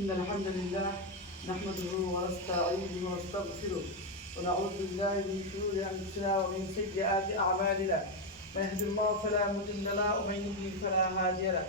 إن الحمد لله نحمده ونستعينه ونستغفره ونعوذ بالله من شرور أنفسنا ومن سيئات أعمالنا. من يهد الله فلا مضل له ومن يضلل فلا هادي له.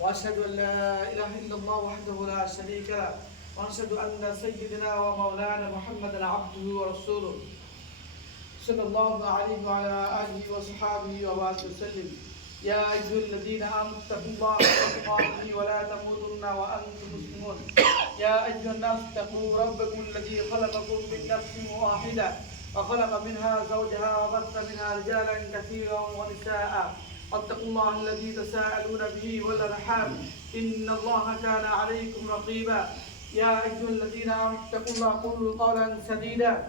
وأشهد أن لا إله إلا الله وحده لا شريك له. وأشهد أن سيدنا ومولانا محمدا عبده ورسوله. صلى الله عليه وعلى آله وصحابه وبارك وسلم. يا أيها الذين آمنوا اتقوا الله حق تقاته ولا تموتن وأنتم مسلمون. يا أيها الناس اتقوا ربكم الذي خلقكم من نفس واحدة وخلق منها زوجها وبث منها رجالا كثيرا ونساء. واتقوا الله الذي تساءلون به والأرحام. إن الله كان عليكم رقيبا. يا أيها الذين آمنوا اتقوا الله قولوا قولا سديدا.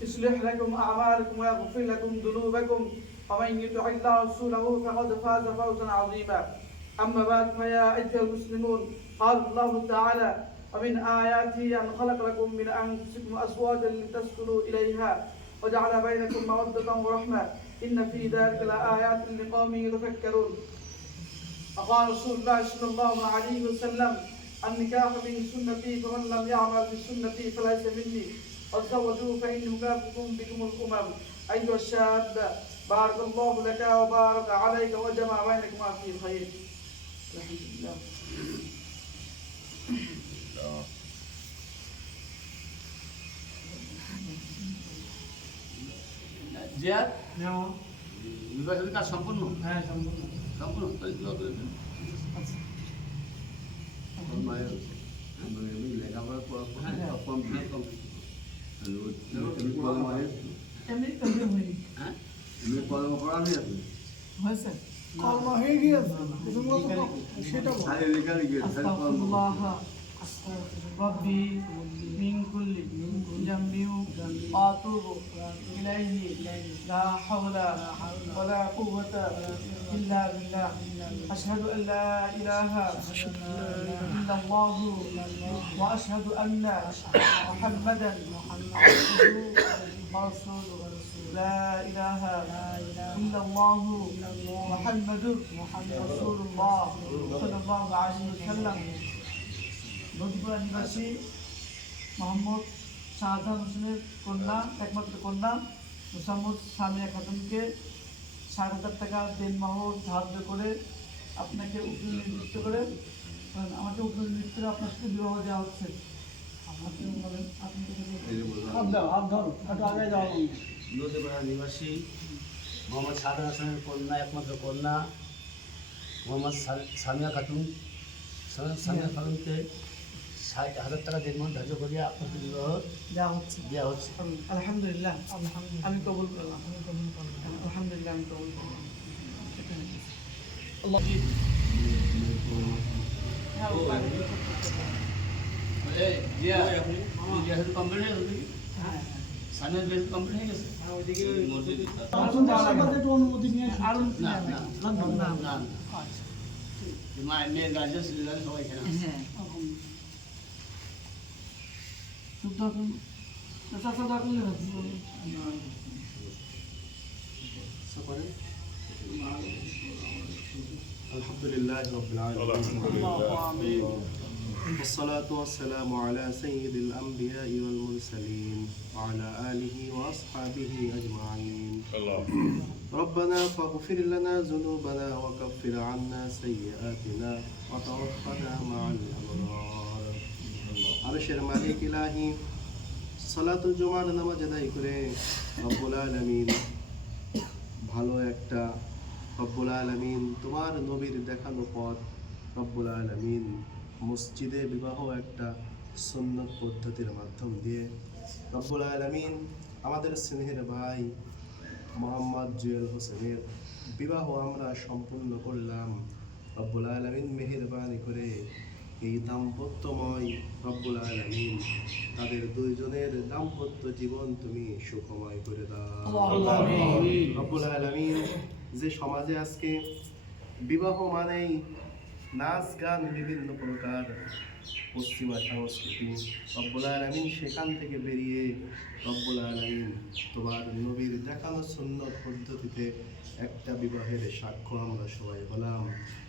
يصلح لكم أعمالكم ويغفر لكم ذنوبكم. ومن يطع الله ورسوله فقد فاز فوزا عظيما. أما بعد فيا أيها المسلمون قال الله تعالى ومن آياته أن خلق لكم من أنفسكم أزواجا لتسكنوا إليها وجعل بينكم مودة ورحمة. إن في ذلك لآيات لقوم يتفكرون. وقال رسول الله صلى الله عليه وسلم النكاح من سنتي فمن لم يعمل بسنتي فليس مني. وتزوجوا فإني مكافئ بكم الأمم. أيها الشاب بارك الله لك وبارك عليك وجمع بينكما في خير الحمد لله জিয়াদ বিবাহের কাজ সম্পূর্ণ হ্যাঁ সম্পূর্ণ সম্পূর্ণ কলম করা নেই আপনি হয়েছে কর্ম হয়ে গিয়েছে প্রথমত তো সেটা বল। খালি লেখা লিখে খালি কলম أستغفر الله ربي من كل ذنب وأتوب إليه لا حول ولا قوة إلا بالله أشهد أن لا إله إلا الله وأشهد أن محمدا عبده ورسوله لا إله إلا الله محمد رسول الله صلى الله عليه وسلم নদীপুরা নিবাসী মোহাম্মদ শাহজাহান হোসেনের কন্যা একমাত্র কন্যা মুসাম্মদ সামিয়া খাতুনকে ষাট হাজার টাকা দেনমাহ সাহায্য করে আপনাকে উকিল নিযুক্ত করে আমাকে উকিল নিযুক্ত করে আপনার সাথে বিবাহ দেওয়া হচ্ছে আপনি বলেন আপনি তো বলুন। এই যে বললাম। হাত দাও হাত ধরো একটু আগে যাও নদীপাড়া নিবাসী মোহাম্মদ সাদা হাসানের কন্যা একমাত্র কন্যা মোহাম্মদ সামিয়া খাতুন। সামিয়া খাতুনকে ষাট হাজার টাকা দেড় ধার্য করিয়া আপনাকে বিবাহ দেওয়া হচ্ছে। দেওয়া হচ্ছে। আলহামদুলিল্লাহ। আলহামদুলিল্লাহ। আমি কবুল করলাম। আমি কবুল করলাম। আলহামদুলিল্লাহ আমি কবুল করলাম। আল্লাহ। হ্যাঁ কমপ্লিট হয়ে। গেছে কি? হ্যাঁ সামনের বিয়ে কমপ্লিট হয়ে গেছে হ্যাঁ ওইদিকে মসজিদে আপনাদের সাথে একটু অনুমতি নিয়ে আসি। আরো না না না না না না না মায়ের মেয়ের গার্জেন ছেলে সবাই এখানে আছে। হ্যাঁ শুদ্ধ এখন চাষা ডাকলে الحمد لله رب العالمين والصلاة والسلام على سيد الأنبياء والمرسلين وعلى آله وأصحابه أجمعين ربنا فاغفر لنا ذنوبنا وكفر عنا سيئاتنا وتوفنا مع الأبرار আরশের মালিক ইলাহি সালাতুল জুমার নামাজ আদায় করে রব্বুল আলামিন ভালো একটা রব্বুল আলামিন তোমার নবীর দেখানো পথ রব্বুল আলামিন মসজিদে বিবাহ একটা সুন্নত পদ্ধতির মাধ্যম দিয়ে রব্বুল আলামিন আমাদের স্নেহের ভাই মোহাম্মদ জুয়েল হোসেনের বিবাহ আমরা সম্পূর্ণ করলাম। রব্বুল আলামিন মেহেরবানি করে এই দাম্পত্যময় রব্বুল আলমিন তাদের দুইজনের দাম্পত্য জীবন তুমি সুখময় করে দাও। রব্বুল আলমিন যে সমাজে আজকে বিবাহ মানেই নাচ গান বিভিন্ন প্রকার পশ্চিমা সংস্কৃতি। রব্বুল আলমিন সেখান থেকে বেরিয়ে রব্বুল আলমিন তোমার নবীর দেখানো সুন্দর পদ্ধতিতে একটা বিবাহের সাক্ষ্য আমরা সবাই হলাম।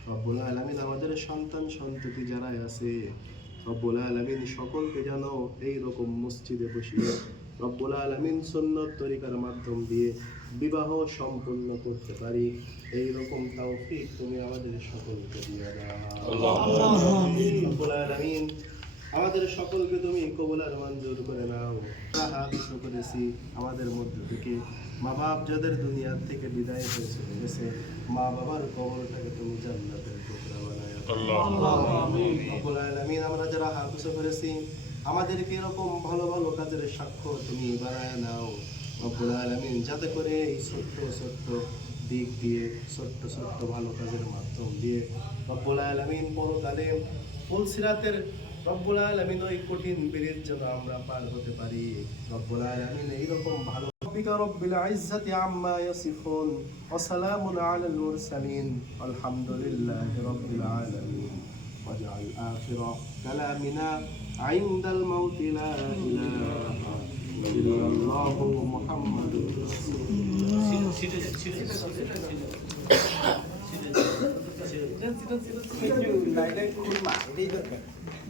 রব্বুল আলমিন আমাদের সন্তান সন্ততি যারাই আছে রব্বুল আলমিন সকলকে যেন এইরকম মসজিদে বসিয়ে রব্বুল আলমিন সুন্নত তরিকার মাধ্যম দিয়ে বিবাহ সম্পূর্ণ করতে পারি। এই রকম তৌফিক তুমি আমাদের সকলকে দিয়ে রব্বুল আলামিন। আমাদের সকলকে তুমি কবুল আর মঞ্জুর করে নাও। হাত করেছি আমাদের মধ্য থেকে। মা বাপ যাদের দুনিয়ার থেকে বিদায় হয়ে চলে মা বাবার কবরটাকে তুমি জান্নাতের আমরা যারা আমাদেরকে এরকম ভালো ভালো কাজের সাক্ষ্য তুমি নাও। রব্বুল আলামিন, যাতে করে এই ছোট্ট ছোট্ট দিক দিয়ে ভালো কাজের মাধ্যম দিয়ে রব্বুল আলামিন পরকালে ফুলসিরাতের রব্বুল আলামিন ওই কঠিন ব্রিজ যেন আমরা পার হতে পারি। রব্বুল আলামিন এইরকম ভালো ربك رب العزة عما يصفون وسلام على المرسلين والحمد لله رب العالمين. واجعل آخر كلامنا عند الموت لا إله إلا الله محمد رسول الله.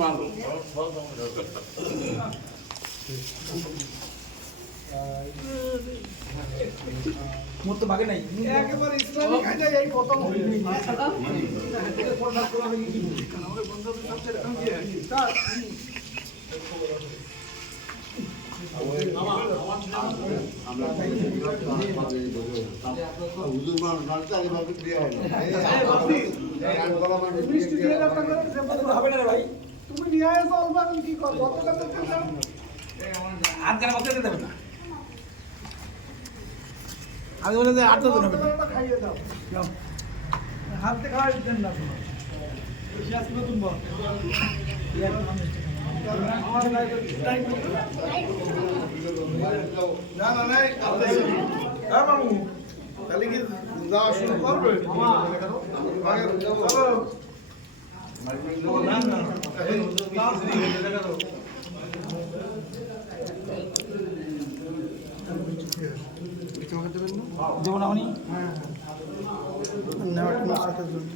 মানুষের টাকা যাচ্ছে দেন একেবারে ইসলামিক কায়দায় এই প্রথম মিষ্টি আমি বলে অত টাকাটা খাইয়ে দাও। হাতে খাওয়াই দেন না। নতুন বল। না। না, নাই, হ্যাঁ, মামু। তাহলে কি যাওয়া শুরু করবে? না, না, এই, last দিকে, দেখা দাও। যেমন আমি নেওয়ার সাথে জন্য